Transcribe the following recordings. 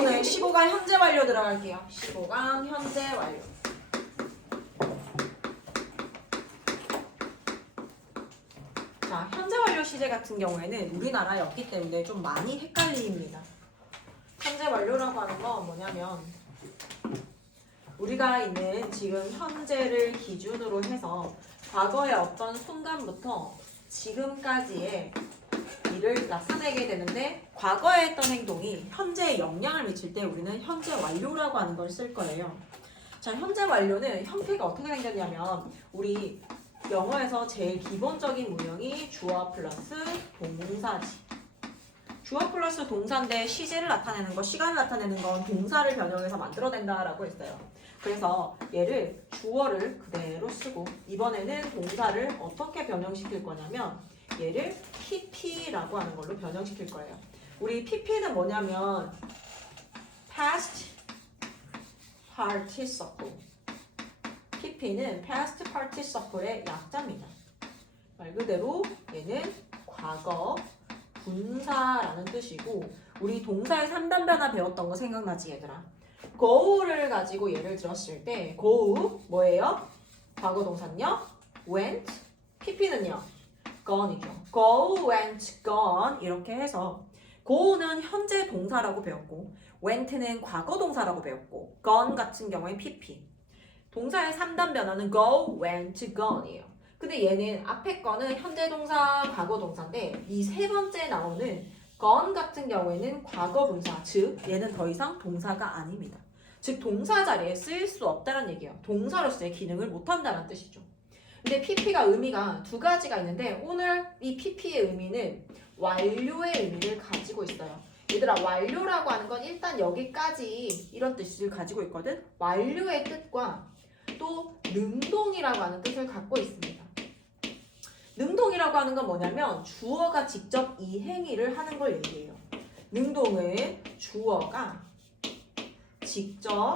오늘 15강 현재 완료 들어갈게요. 15강 현재 완료. 자, 현재 완료 시제 같은 경우에는 우리나라에 없기 때문에 좀 많이 헷갈립니다. 현재 완료라고 하는 건 뭐냐면 우리가 있는 지금 현재를 기준으로 해서 과거의 어떤 순간부터 지금까지의 일을 나타내게 되는데 과거에 했던 행동이 현재에 영향을 미칠 때 우리는 현재 완료라고 하는 걸 쓸 거예요. 자, 현재 완료는 형태가 어떻게 생겼냐면 우리 영어에서 제일 기본적인 문형이 주어 플러스 동사지. 주어 플러스 동사인데 시제를 나타내는 거, 시간을 나타내는 건 동사를 변형해서 만들어낸다라고 했어요. 그래서 얘를 주어를 그대로 쓰고 이번에는 동사를 어떻게 변형시킬 거냐면 얘를 pp라고 하는 걸로 변형시킬 거예요. 우리 pp는 뭐냐면 past participle. pp는 past participle의 약자입니다. 말 그대로 얘는 과거 분사라는 뜻이고 우리 동사의 3단 변화 배웠던 거 생각나지 얘들아? go를 가지고 예를 들었을 때 go 뭐예요? 과거 동사는요? went pp는요? gone이죠. go, went, gone 이렇게 해서 go는 현재 동사라고 배웠고 went는 과거 동사라고 배웠고 gone 같은 경우에 pp 동사의 3단 변화는 go, went, gone이에요. 근데 얘는 앞에 거는 현재 동사, 과거 동사인데 이 세 번째 나오는 gone 같은 경우에는 과거 분사, 즉 얘는 더 이상 동사가 아닙니다. 즉 동사 자리에 쓰일 수 없다는 얘기예요. 동사로서의 기능을 못한다는 뜻이죠. 근데 pp가 의미가 두 가지가 있는데 오늘 이 pp의 의미는 완료의 의미를 가지고 있어요. 얘들아 완료라고 하는 건 일단 여기까지 이런 뜻을 가지고 있거든. 완료의 뜻과 또 능동이라고 하는 뜻을 갖고 있습니다. 능동이라고 하는 건 뭐냐면 주어가 직접 이 행위를 하는 걸 얘기해요. 능동은 주어가 직접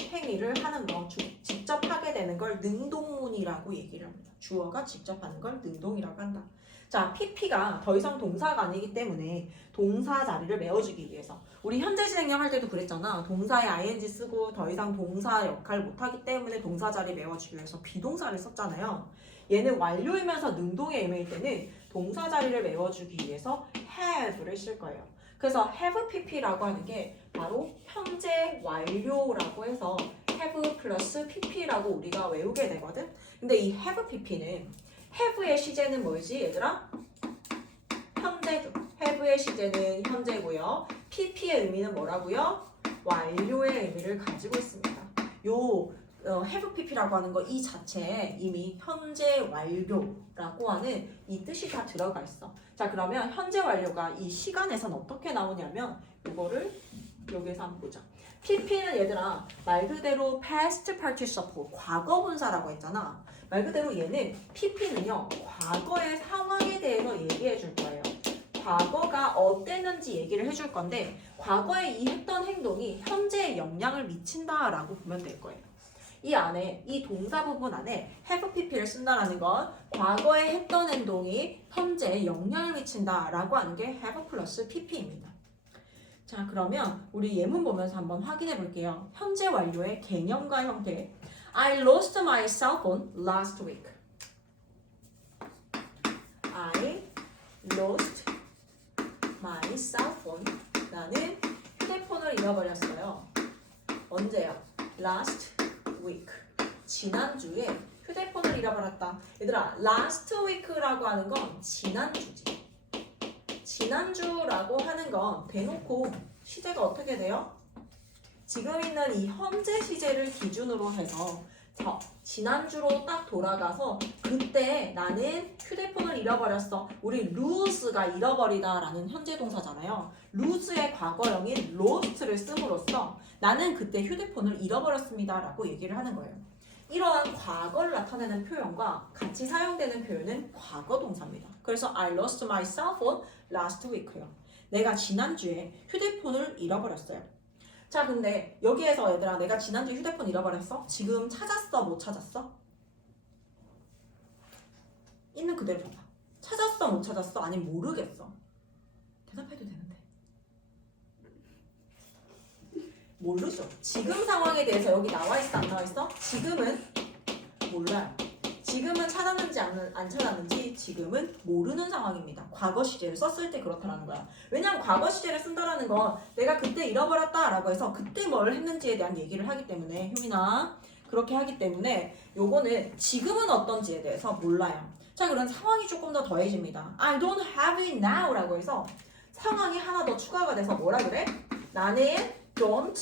행위를 하는 거, 직접 하게 되는 걸 능동문이라고 얘기를 합니다. 주어가 직접 하는 걸 능동이라고 한다. 자, pp가 더 이상 동사가 아니기 때문에 동사 자리를 메워주기 위해서 우리 현재 진행형 할 때도 그랬잖아. 동사에 ing 쓰고 더 이상 동사 역할 못하기 때문에 동사 자리 메워주기 위해서 비동사를 썼잖아요. 얘는 완료이면서 능동의 의미일 때는 동사 자리를 메워주기 위해서 have를 쓸 거예요. 그래서 have pp라고 하는 게 바로 현재 완료라고 해서 have 플러스 pp라고 우리가 외우게 되거든. 근데 이 have pp는 have의 시제는 뭐지 얘들아? 현재죠. have의 시제는 현재고요. pp의 의미는 뭐라고요? 완료의 의미를 가지고 있습니다. 요 have pp라고 하는 거 이 자체에 이미 현재 완료라고 하는 이 뜻이 다 들어가 있어. 자, 그러면 현재 완료가 이 시간에선 어떻게 나오냐면 이거를 여기에서 한번 보자. pp는 얘들아 말 그대로 past participle 과거 분사라고 했잖아. 말 그대로 얘는 pp는요 과거의 상황에 대해서 얘기해 줄 거예요. 과거가 어땠는지 얘기를 해줄 건데 과거에 이 했던 행동이 현재에 영향을 미친다라고 보면 될 거예요. 이 안에 이 동사 부분 안에 have pp를 쓴다라는 건 과거에 했던 행동이 현재에 영향을 미친다라고 하는 게 have 플러스 pp입니다. 자, 그러면 우리 예문 보면서 한번 확인해 볼게요. 현재 완료의 개념과 형태. I lost my cell phone last week. I lost my cell phone. 나는 휴대폰을 잃어버렸어요. 언제야? Last week. 지난주에 휴대폰을 잃어버렸다. 얘들아, last week라고 하는 건 지난주지. 지난주라고 하는 건 대놓고 시제가 어떻게 돼요? 지금 있는 이 현재 시제를 기준으로 해서 지난주로 딱 돌아가서 그때 나는 휴대폰을 잃어버렸어. 우리 lose가 잃어버리다 라는 현재 동사잖아요. lose의 과거형인 lost를 씀으로써 나는 그때 휴대폰을 잃어버렸습니다 라고 얘기를 하는 거예요. 이러한 과거를 나타내는 표현과 같이 사용되는 표현은 과거 동사입니다. 그래서 I lost my cell phone last week요. 내가 지난주에 휴대폰을 잃어버렸어요. 자, 근데 여기에서 얘들아 내가 지난주에 휴대폰 잃어버렸어? 지금 찾았어? 못 찾았어? 있는 그대로 봐봐. 찾았어? 못 찾았어? 아니면 모르겠어? 대답해도 되는데. 모르죠. 지금 상황에 대해서 여기 나와 있어 안 나와 있어? 지금은 몰라요. 지금은 찾았는지 안 찾았는지 지금은 모르는 상황입니다. 과거 시제를 썼을 때 그렇다라는 거야. 왜냐면 과거 시제를 쓴다라는 건 내가 그때 잃어버렸다라고 해서 그때 뭘 했는지에 대한 얘기를 하기 때문에 효민아 그렇게 하기 때문에 요거는 지금은 어떤지에 대해서 몰라요. 자, 그럼 상황이 조금 더 더해집니다. I don't have it now 라고 해서 상황이 하나 더 추가가 돼서 뭐라 그래? 나는 don't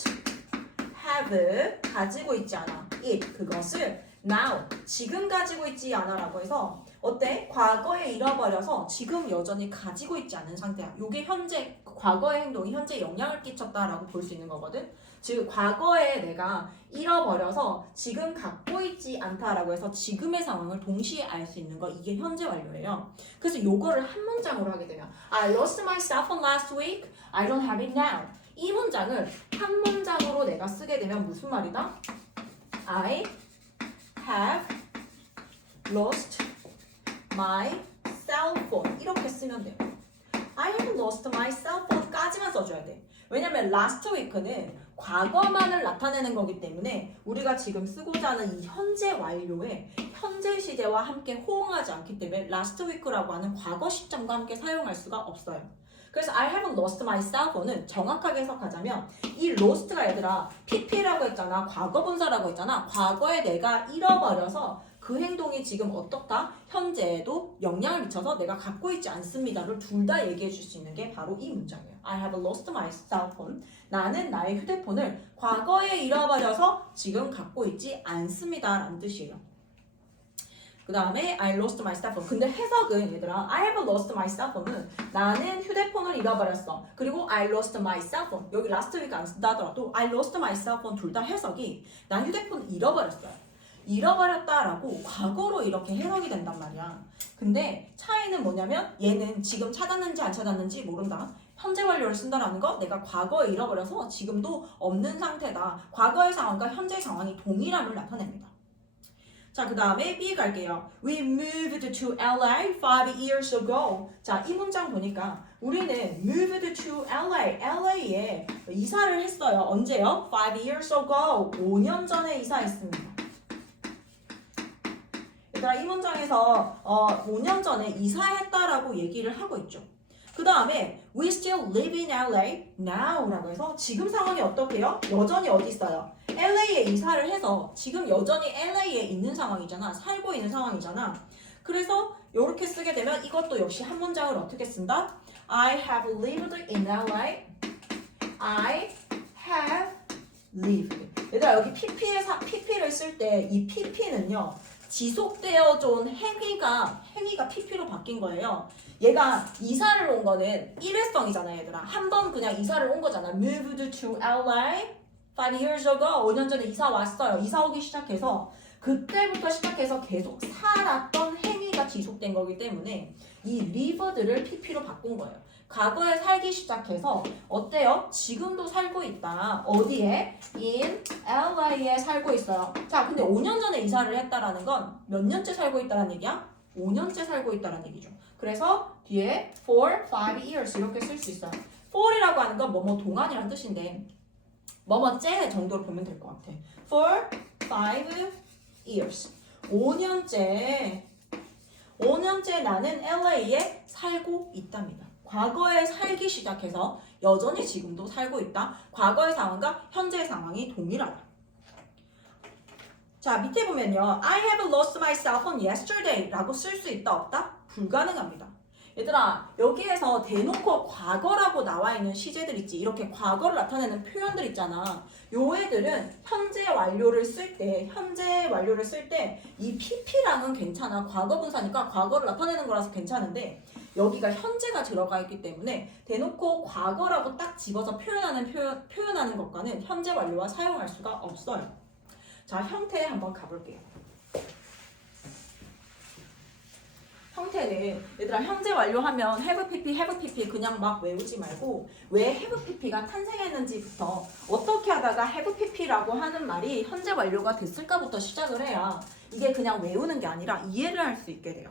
have 가지고 있지 않아. it 그것을 now 지금 가지고 있지 않아 라고 해서 어때? 과거에 잃어버려서 지금 여전히 가지고 있지 않은 상태야. 이게 현재 과거의 행동이 현재 영향을 끼쳤다라고 볼 수 있는 거거든. 즉 과거에 내가 잃어버려서 지금 갖고 있지 않다라고 해서 지금의 상황을 동시에 알 수 있는 거 이게 현재 완료예요. 그래서 요거를 한 문장으로 하게 되면 I lost my cell phone last week. I don't have it now. 이 문장을 한 문장으로 내가 쓰게 되면 무슨 말이다? I have lost my cell phone 이렇게 쓰면 돼요. I have lost my cell phone 까지만 써줘야 돼. 왜냐면 last week는 과거만을 나타내는 거기 때문에 우리가 지금 쓰고자 하는 이 현재 완료에 현재 시제와 함께 호응하지 않기 때문에 last week라고 하는 과거 시점과 함께 사용할 수가 없어요. 그래서 I haven't lost my cell phone은 정확하게 해석하자면 이 lost가 얘들아 pp라고 했잖아. 과거 분사라고 했잖아. 과거에 내가 잃어버려서 그 행동이 지금 어떻다? 현재에도 영향을 미쳐서 내가 갖고 있지 않습니다를 둘 다 얘기해 줄 수 있는 게 바로 이 문장이에요. I have lost my cell phone. 나는 나의 휴대폰을 과거에 잃어버려서 지금 갖고 있지 않습니다 라는 뜻이에요. 그 다음에 I lost my cell phone. 근데 해석은 얘들아 I have lost my cell phone은 나는 휴대폰을 잃어버렸어. 그리고 I lost my cell phone. 여기 last week 안 쓴다 하더라도 I lost my cell phone 둘 다 해석이 난 휴대폰을 잃어버렸어요. 잃어버렸다라고 과거로 이렇게 해석이 된단 말이야. 근데 차이는 뭐냐면 얘는 지금 찾았는지 안 찾았는지 모른다. 현재 완료를 쓴다라는 거 내가 과거에 잃어버려서 지금도 없는 상태다. 과거의 상황과 현재 상황이 동일함을 나타냅니다. 자, 그 다음에 B 갈게요. We moved to LA 5 years ago. 자, 이 문장 보니까 우리는 moved to LA, LA에 이사를 했어요. 언제요? 5 years ago. 5년 전에 이사했습니다. 얘들아, 이 문장에서 5년 전에 이사했다라고 얘기를 하고 있죠. 그 다음에 We still live in LA now 라고 해서 지금 상황이 어떻게요? 여전히 어디 있어요? LA에 이사를 해서 지금 여전히 LA에 있는 상황이잖아. 살고 있는 상황이잖아. 그래서 이렇게 쓰게 되면 이것도 역시 한 문장을 어떻게 쓴다? I have lived in LA. I have lived. 얘들아, 여기 PP를 쓸 때 이 PP는요. 지속되어져 온 행위가 PP로 바뀐 거예요. 얘가 이사를 온 거는 일회성이잖아요, 얘들아. 한 번 그냥 이사를 온 거잖아. Moved to LA 5 years ago. 5년 전에 이사 왔어요. 이사 오기 시작해서 그때부터 시작해서 계속 살았던 행위가 지속된 거기 때문에 이 lived를 PP로 바꾼 거예요. 과거에 살기 시작해서 어때요? 지금도 살고 있다. 어디에? In LA에 살고 있어요. 자, 근데 5년 전에 이사를 했다라는 건 몇 년째 살고 있다는 얘기야? 5년째 살고 있다는 얘기죠. 그래서 뒤에 for 5 years 이렇게 쓸 수 있어요. for이라고 하는 건 뭐뭐 동안이라는 뜻인데 뭐뭐째 정도로 보면 될 것 같아. For 5 years. 5년째 나는 LA에 살고 있답니다. 과거에 살기 시작해서 여전히 지금도 살고 있다. 과거의 상황과 현재의 상황이 동일하다. 자, 밑에 보면요. I have lost my cell phone yesterday 라고 쓸 수 있다 없다? 불가능합니다. 얘들아, 여기에서 대놓고 과거라고 나와 있는 시제들 있지. 이렇게 과거를 나타내는 표현들 있잖아. 요 애들은 현재 완료를 쓸 때 이 PP랑은 괜찮아. 과거 분사니까 과거를 나타내는 거라서 괜찮은데 여기가 현재가 들어가 있기 때문에 대놓고 과거라고 딱 집어서 표현하는 것과는 현재 완료와 사용할 수가 없어요. 자, 형태 한번 가볼게요. 형태는 얘들아 현재 완료하면 have pp 그냥 막 외우지 말고 왜 have pp가 탄생했는지부터 어떻게 하다가 have pp라고 하는 말이 현재 완료가 됐을까부터 시작을 해야 이게 그냥 외우는 게 아니라 이해를 할 수 있게 돼요.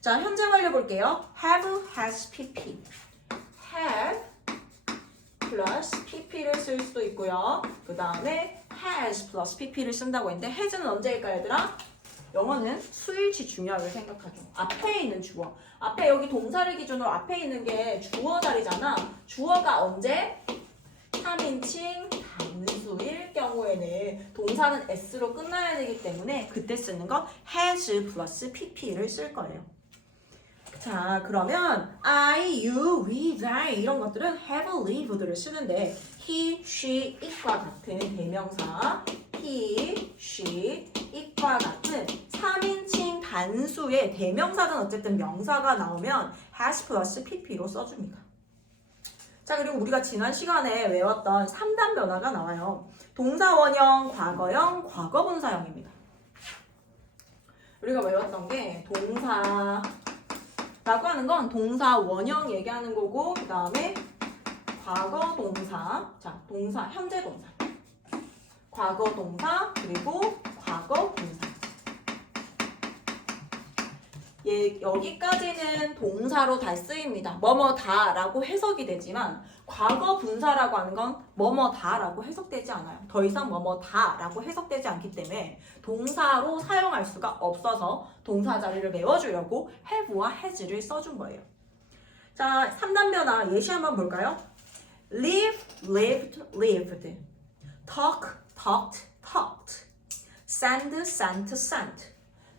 자, 현재 완료 볼게요. have, has, pp. have, 플러스 pp를 쓸 수도 있고요. 그 다음에 has 플러스 pp를 쓴다고 했는데 has는 언제일까요, 얘들아? 영어는 수일치 중요하게 생각하죠. 앞에 있는 주어. 앞에 여기 동사를 기준으로 앞에 있는 게 주어 자리잖아. 주어가 언제? 3인칭 단수일 경우에는 동사는 s로 끝나야 되기 때문에 그때 쓰는 건 has 플러스 pp를 쓸 거예요. 자, 그러면 I, you, we, they 이런 것들은 have, lived를 쓰는데 he, she, it과 같은 대명사 he, she, it과 같은 3인칭 단수의 대명사든 어쨌든 명사가 나오면 has 플러스 pp로 써줍니다. 자, 그리고 우리가 지난 시간에 외웠던 3단 변화가 나와요. 동사 원형, 과거형, 과거분사형입니다. 우리가 외웠던 게 동사라고 하는 건 동사 원형 얘기하는 거고 그 다음에 과거 동사, 자 동사, 현재 동사, 과거 동사, 그리고 과거 분사. 예, 여기까지는 동사로 다 쓰입니다. 뭐뭐다라고 해석이 되지만 과거 분사라고 하는 건 뭐뭐다라고 해석되지 않아요. 더 이상 뭐뭐다라고 해석되지 않기 때문에 동사로 사용할 수가 없어서 동사 자리를 메워주려고 have와 has를 써준 거예요. 자, 3단 변화 예시 한번 볼까요? live, lived, lived. talk, talked, talked. send, sent, sent.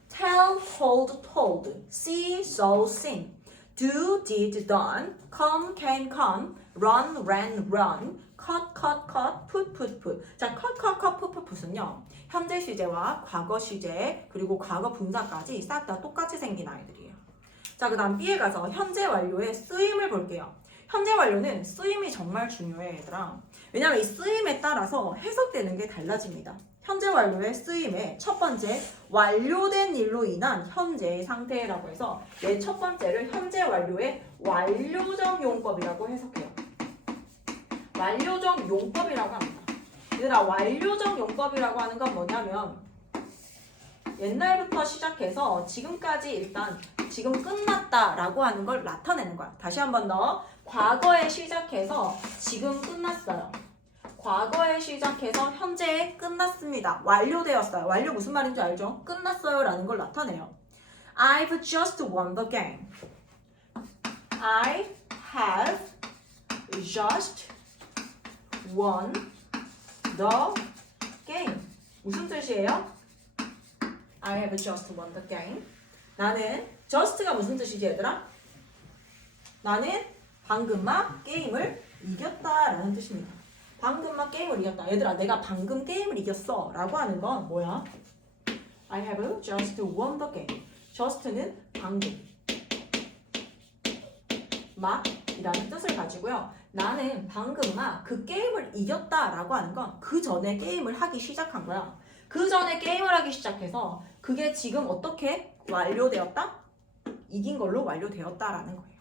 tell, told, told. see, saw, seen. do, did, done. come, came, come. run, ran, run. cut, cut, cut. put, put, put. 자, cut, cut, cut, put, put, put은요. 현재 시제와 과거 시제 그리고 과거 분사까지 싹 다 똑같이 생긴 아이들이에요. 자, 그 다음 B에 가서 현재 완료의 쓰임을 볼게요. 현재 완료는 쓰임이 정말 중요해, 얘들아. 왜냐면 이 쓰임에 따라서 해석되는 게 달라집니다. 현재 완료의 쓰임의 첫 번째, 완료된 일로 인한 현재의 상태라고 해서 내 첫 번째를 현재 완료의 완료적 용법이라고 해석해요. 완료적 용법이라고 합니다. 얘들아, 완료적 용법이라고 하는 건 뭐냐면 옛날부터 시작해서 지금까지 일단 지금 끝났다라고 하는 걸 나타내는 거야. 다시 한 번 더. 과거에 시작해서 지금 끝났어요. 과거에 시작해서 현재에 끝났습니다. 완료되었어요. 완료 무슨 말인지 알죠? 끝났어요 라는 걸 나타내요. I've just won the game. I have just won the game. 무슨 뜻이에요? I have just won the game. 나는 just가 무슨 뜻이지 얘들아? 나는 방금 막 게임을 이겼다라는 뜻입니다. 방금 막 게임을 이겼다. 얘들아, 내가 방금 게임을 이겼어 라고 하는 건 뭐야? I have just won the game. just는 방금, 막 이라는 뜻을 가지고요. 나는 방금 막 그 게임을 이겼다 라고 하는 건 그 전에 게임을 하기 시작한 거야. 그 전에 게임을 하기 시작해서 그게 지금 어떻게 완료되었다? 이긴 걸로 완료되었다라는 거예요.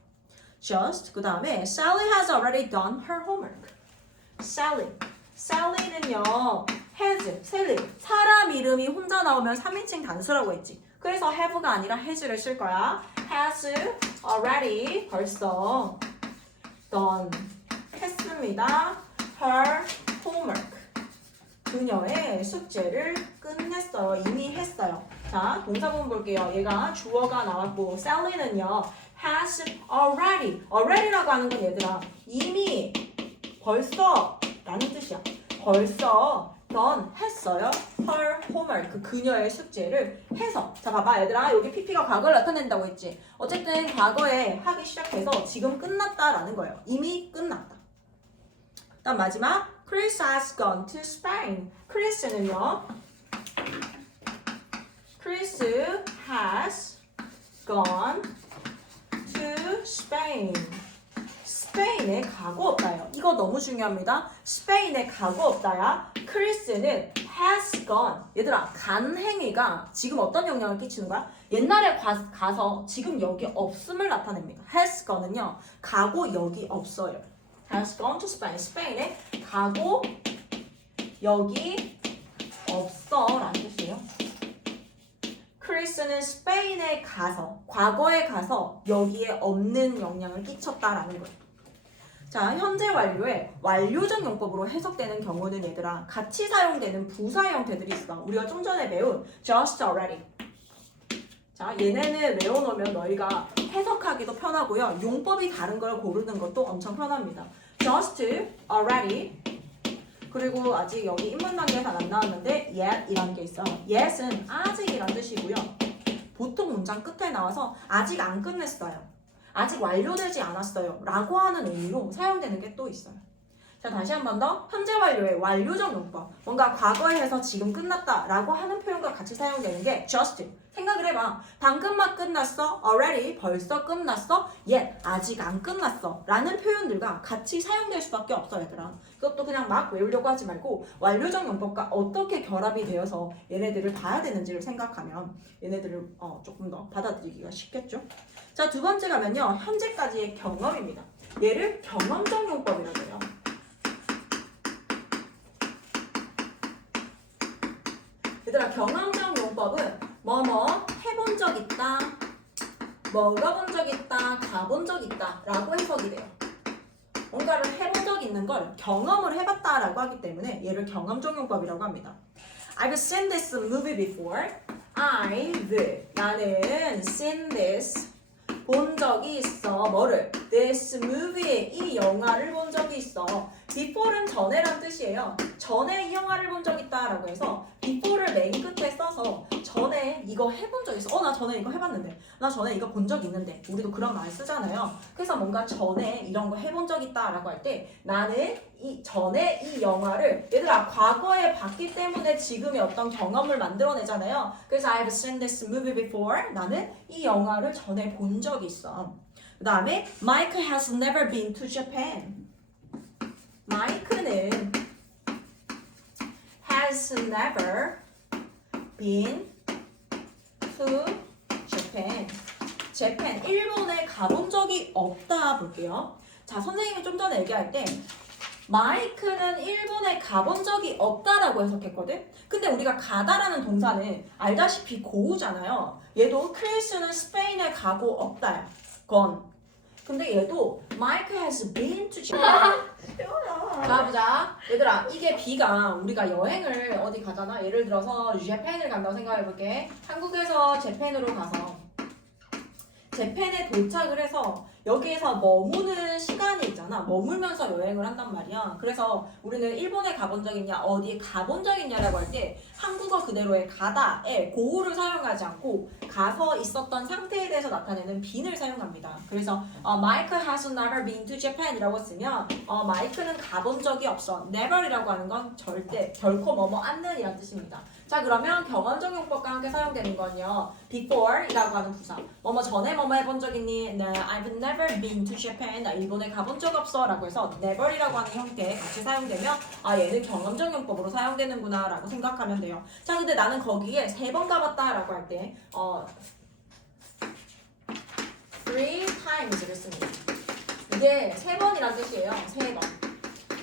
just, 그 다음에 Sally has already done her homework. Sally는요, has, Sally, 사람 이름이 혼자 나오면 3인칭 단수라고 했지. 그래서 have가 아니라 has를 쓸 거야. has already, 벌써 done, 했습니다. her homework. 그녀의 숙제를 끝냈어요. 이미 했어요. 자, 동사부분 볼게요. 얘가 주어가 나왔고 Sally는요 has already라고 하는 건 얘들아 이미 벌써 라는 뜻이야. 벌써 done 했어요. her homework 그녀의 숙제를 해서. 자, 봐봐 얘들아, 여기 pp가 과거를 나타낸다고 했지. 어쨌든 과거에 하기 시작해서 지금 끝났다라는 거예요. 이미 끝났다. 다음 마지막 Chris has gone to Spain. Chris는요 Chris has gone to Spain. 스페인에 가고 없다요. 이거 너무 중요합니다. 스페인에 가고 없다야. 크리스는 has gone. 얘들아, 간 행위가 지금 어떤 영향을 끼치는 거야? 옛날에 가서 지금 여기 없음을 나타냅니다. has gone은요, 가고 여기 없어요. has gone to Spain. 스페인에 가고 여기 없어 라는 뜻이에요. 크리스는 스페인에 가서, 과거에 가서 여기에 없는 영향을 끼쳤다라는 거예요. 자, 현재 완료의 완료적 용법으로 해석되는 경우는 얘들아 같이 사용되는 부사의 형태들이 있어. 우리가 좀 전에 배운 just already. 자, 얘네는 외워놓으면 너희가 해석하기도 편하고요. 용법이 다른 걸 고르는 것도 엄청 편합니다. just already. 그리고 아직 여기 인문 단계에서 안 나왔는데 yet이라는 게 있어. yet은 아직이란 뜻이고요. 보통 문장 끝에 나와서 아직 안 끝냈어요. 아직 완료되지 않았어요. 라고 하는 의미로 사용되는 게 또 있어요. 자, 다시 한 번 더. 현재 완료의 완료적 용법. 뭔가 과거에 해서 지금 끝났다 라고 하는 표현과 같이 사용되는 게 just. 생각을 해봐. 방금 막 끝났어. already. 벌써 끝났어. yet. 아직 안 끝났어. 라는 표현들과 같이 사용될 수밖에 없어, 얘들아. 그것도 그냥 막 외우려고 하지 말고 완료적 용법과 어떻게 결합이 되어서 얘네들을 봐야 되는지를 생각하면 얘네들을 조금 더 받아들이기가 쉽겠죠. 자, 두 번째 가면요. 현재까지의 경험입니다. 얘를 경험적 용법이라고 해요. 얘들아, 경험적 용법은 뭐뭐 해본 적 있다, 먹어본 적 있다, 가본 적 있다 라고 해석이 돼요. 뭔가를 해본 적 있는 걸 경험을 해봤다 라고 하기 때문에 얘를 경험적 용법이라고 합니다. I've seen this movie before. 나는 seen this 본 적이 있어. 뭐를? This movie. 이 영화를 본 적이 있어. before는 전에란 뜻이에요. 전에 이 영화를 본 적 있다라고 해서 before를 맨 끝에 써서 전에 이거 해본 적 있어. 나 전에 이거 해봤는데. 나 전에 이거 본 적 있는데. 우리도 그런 말 쓰잖아요. 그래서 뭔가 전에 이런 거 해본 적 있다라고 할 때 나는 전에 이 영화를 얘들아 과거에 봤기 때문에 지금의 어떤 경험을 만들어내잖아요. 그래서 I've seen this movie before. 나는 이 영화를 전에 본 적이 있어. 그 다음에 Mike has never been to Japan. 마이크는 has never been to Japan. Japan, 일본에 가본 적이 없다 볼게요. 자, 선생님이 좀 전에 얘기할 때 마이크는 일본에 가본 적이 없다라고 해석했거든? 근데 우리가 가다라는 동사는 알다시피 고우잖아요. 얘도 크리스는 스페인에 가고 없다야. 건. 근데 얘도 마이크 has been to Japan. 가보자. 얘들아, 이게 B가 우리가 여행을 어디 가잖아. 예를 들어서 재팬을 간다고 생각해볼게. 한국에서 재팬으로 가서 재팬에 도착을 해서 여기에서 머무는 시간이 있잖아. 머물면서 여행을 한단 말이야. 그래서 우리는 일본에 가본 적 있냐, 어디에 가본 적 있냐라고 할 때 한국어 그대로의 가다에 고우를 사용하지 않고 가서 있었던 상태에 대해서 나타내는 been을 사용합니다. 그래서 Mike has never been to Japan이라고 쓰면 마이크는 가본 적이 없어. never이라고 하는 건 절대, 결코 뭐뭐 않는이라는 뜻입니다. 자, 그러면 경험적 용법과 함께 사용되는 건요. before이라고 하는 부사. 뭐뭐 전에 뭐뭐 해본 적 있니? 네, I've never been to Japan. 나 일본에 가본 적 없어. 라고 해서 never이라고 하는 형태에 같이 사용되면 얘는 경험적 용법으로 사용되는구나 라고 생각하면 돼요. 자, 근데 나는 거기에 3번 가봤다 라고 할 때 3 times를 씁니다. 이게 3번이란 뜻이에요. 3번.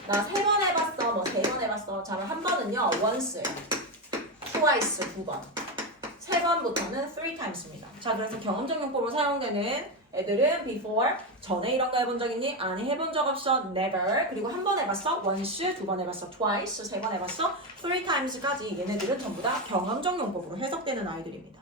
나 3번 해봤어. 뭐 3번 해봤어. 자, 한 번은요. once예요. twice 2번. 3번부터는 3 times입니다. 자, 그래서 경험적 용법으로 사용되는 애들은 before, 전에 이런 거 해본 적 있니? 아니, 해본 적 없어. never. 그리고 한 번 해봤어. once, 2번 해봤어. twice, 3번 해봤어. 3 times까지 얘네들은 전부 다 경험적 용법으로 해석되는 아이들입니다.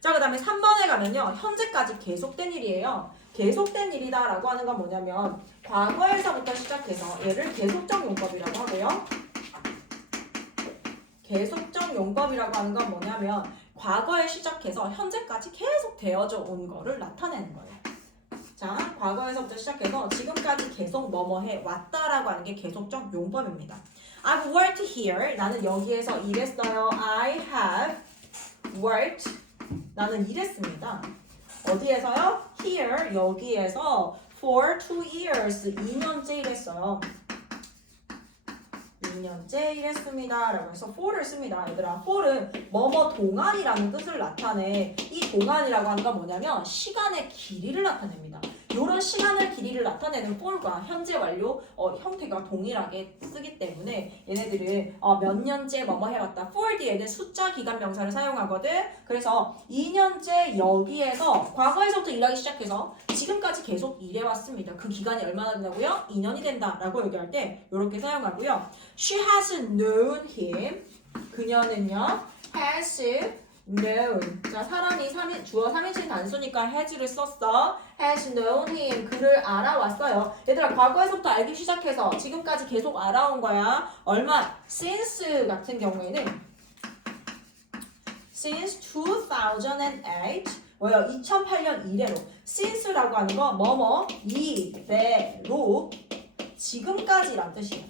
자, 그 다음에 3번에 가면요. 현재까지 계속된 일이에요. 계속된 일이다 라고 하는 건 뭐냐면 과거에서부터 시작해서 얘를 계속적 용법이라고 하고요. 계속적 용법이라고 하는 건 뭐냐면 과거에 시작해서 현재까지 계속 되어져 온 거를 나타내는 거예요. 자, 과거에서부터 시작해서 지금까지 계속 뭐뭐해 왔다라고 하는 게 계속적 용법입니다. I've worked here. 나는 여기에서 일했어요. I have worked. 나는 일했습니다. 어디에서요? Here. 여기에서 for 2 years. 2년째 일했어요. 2년째 일했습니다. 라고 해서 for를 씁니다. 얘들아, for은 뭐뭐 동안이라는 뜻을 나타내. 이 동안이라고 하는 건 뭐냐면 시간의 길이를 나타냅니다. 이런 시간을 길이를 나타내는 for과 현재 완료 형태가 동일하게 쓰기 때문에 얘네들은 몇 년째 뭐뭐 해왔다. for 뒤에는 숫자 기간 명사를 사용하거든. 그래서 2년째 여기에서 과거에서부터 일하기 시작해서 지금까지 계속 일해왔습니다. 그 기간이 얼마나 된다고요? 2년이 된다라고 얘기할 때 이렇게 사용하고요. She has known him. 그녀는요. has known. 자, 사람이 주어 3인칭 단수니까 has를 썼어. has known him. 그를 알아왔어요. 얘들아, 과거에서부터 알기 시작해서 지금까지 계속 알아온 거야. 얼마? since 같은 경우에는 since 2008 뭐요? 2008년 이래로. since라고 하는 거 뭐뭐 이래로 지금까지란 뜻이에요.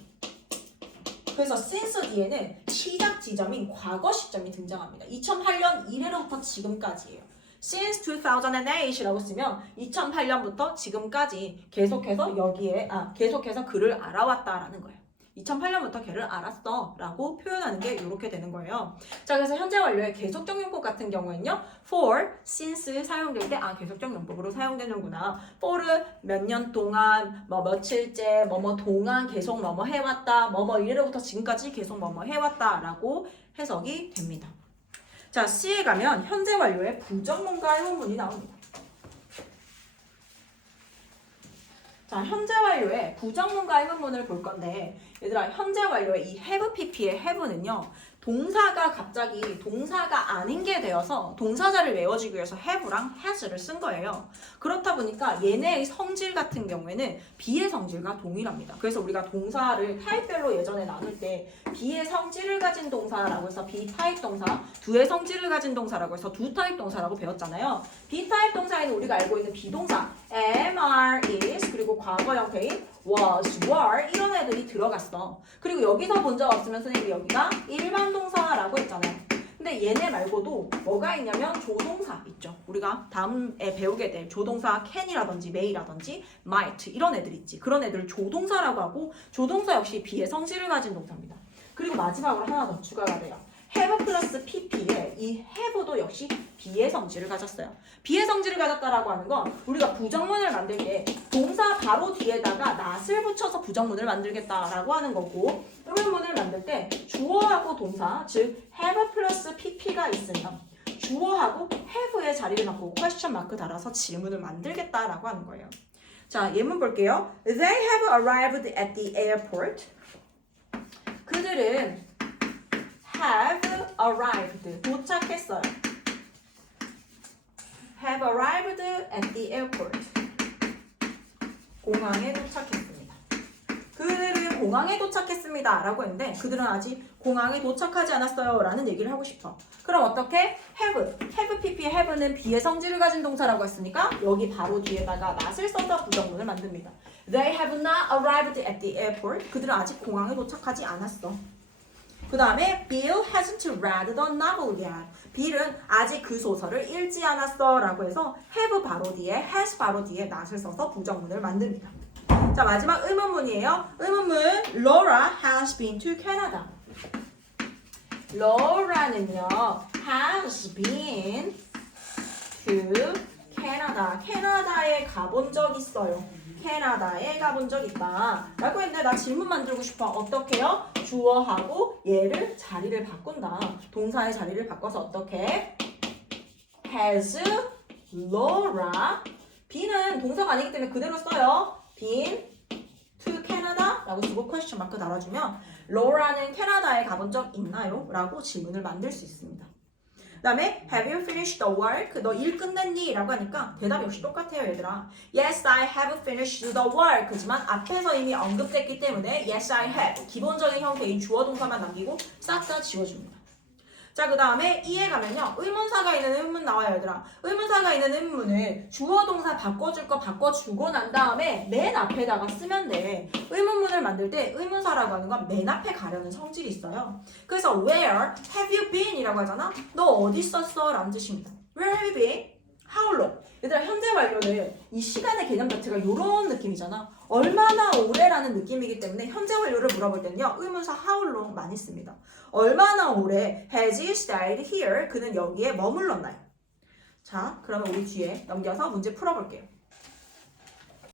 그래서 since 뒤에는 시작 지점인 과거 시점이 등장합니다. 2008년 이래로부터 지금까지예요. Since 2008이라고 쓰면 2008년부터 지금까지 계속해서 계속해서 그를 알아왔다라는 거예요. 2008년부터 걔를 알았어 라고 표현하는 게 이렇게 되는 거예요. 자, 그래서 현재 완료의 계속적 용법 같은 경우에는요. for, since 사용될 때 계속적 용법으로 사용되는구나. for는 몇 년 동안, 며칠째, 뭐뭐 동안 계속 뭐뭐 해왔다. 뭐뭐 이래로부터 지금까지 계속 뭐뭐 해왔다 라고 해석이 됩니다. 자, C에 가면 현재 완료의 부정문과 의문문이 나옵니다. 자, 현재 완료의 부정문과 의문문을 볼 건데 얘들아, 현재 완료의 이 have pp의 have는요. 동사가 갑자기 동사가 아닌 게 되어서 동사자를 외워주기 위해서 have랑 has를 쓴 거예요. 그렇다 보니까 얘네의 성질 같은 경우에는 be의 성질과 동일합니다. 그래서 우리가 동사를 타입별로 예전에 나눌 때 be의 성질을 가진 동사라고 해서 be 타입 동사, do의 성질을 가진 동사라고 해서 do 타입 동사라고 배웠잖아요. be 타입 동사에는 우리가 알고 있는 비동사 am, are, is 그리고 과거 형태인 was, were 이런 애들이 들어갔어. 그리고 여기서 본 적 없으면 선생님이 여기가 일반 동사라고 했잖아요. 근데 얘네 말고도 뭐가 있냐면 조동사 있죠. 우리가 다음에 배우게 될 조동사 can이라든지 may라든지 might 이런 애들 있지. 그런 애들을 조동사라고 하고 조동사 역시 be의 성질을 가진 동사입니다. 그리고 마지막으로 하나 더 추가가 돼요. have 플러스 pp에 이 have도 역시 be의 성질을 가졌어요. be의 성질을 가졌다라고 하는 건 우리가 부정문을 만들 때 동사 바로 뒤에다가 not을 붙여서 부정문을 만들겠다라고 하는 거고 의문문을 만들 때 주어하고 동사 즉 have 플러스 pp가 있으면 주어하고 have의 자리를 바꾸고 question 마크 달아서 질문을 만들겠다라고 하는 거예요. 자, 예문 볼게요. They have arrived at the airport. 그들은 have arrived 도착했어요. have arrived at the airport 공항에 도착했습니다. 그들은 공항에 도착했습니다 라고 했는데 그들은 아직 공항에 도착하지 않았어요 라는 얘기를 하고 싶어. 그럼 어떻게? have pp의 have는 be의 성질을 가진 동사라고 했으니까 여기 바로 뒤에다가 not을 써서 부정문을 만듭니다. They have not arrived at the airport. 그들은 아직 공항에 도착하지 않았어. 그 다음에 Bill hasn't read the novel yet. Bill은 아직 그 소설을 읽지 않았어 라고 해서 have 바로 뒤에 has 바로 뒤에 not을 써서 부정문을 만듭니다. 자, 마지막 의문문이에요. 의문문 Laura has been to Canada. Laura는요 has been to Canada. 캐나다에 가본 적 있어요. 캐나다에 가본 적 있다 라고 했는데 나 질문 만들고 싶어. 어떻게요? 주어하고 얘를 자리를 바꾼다. 동사의 자리를 바꿔서 어떻게? Has Laura B는 동사가 아니기 때문에 그대로 써요. Been to Canada 라고 쓰고 question 마크 달아주면 Laura는 캐나다에 가본 적 있나요? 라고 질문을 만들 수 있습니다. 그 다음에 Have you finished the work? 너 일 끝냈니? 라고 하니까 대답 역시 똑같아요 얘들아. Yes, I have finished the work. 그지만 앞에서 이미 언급됐기 때문에 Yes, I have 기본적인 형태인 주어 동사만 남기고 싹 다 지워줍니다. 자, 그 다음에 E에 가면요 의문사가 있는 의문문 나와요 얘들아. 의문사가 있는 의문문을 주어 동사 바꿔줄 거 바꿔주고 난 다음에 맨 앞에다가 쓰면 돼. 의문문을 만들 때 의문사라고 하는 건 맨 앞에 가려는 성질이 있어요. 그래서 Where have you been? 이라고 하잖아. 너 어디 있었어? 라는 뜻입니다. Where have you been? How long? 얘들아 현재 완료는 이 시간의 개념 자체가 이런 느낌이잖아. 얼마나 오래라는 느낌이기 때문에 현재 완료를 물어볼 때는요 의문사 how long 많이 씁니다. 얼마나 오래 has he stayed here? 그는 여기에 머물렀나요? 자, 그러면 우리 뒤에 넘겨서 문제 풀어볼게요.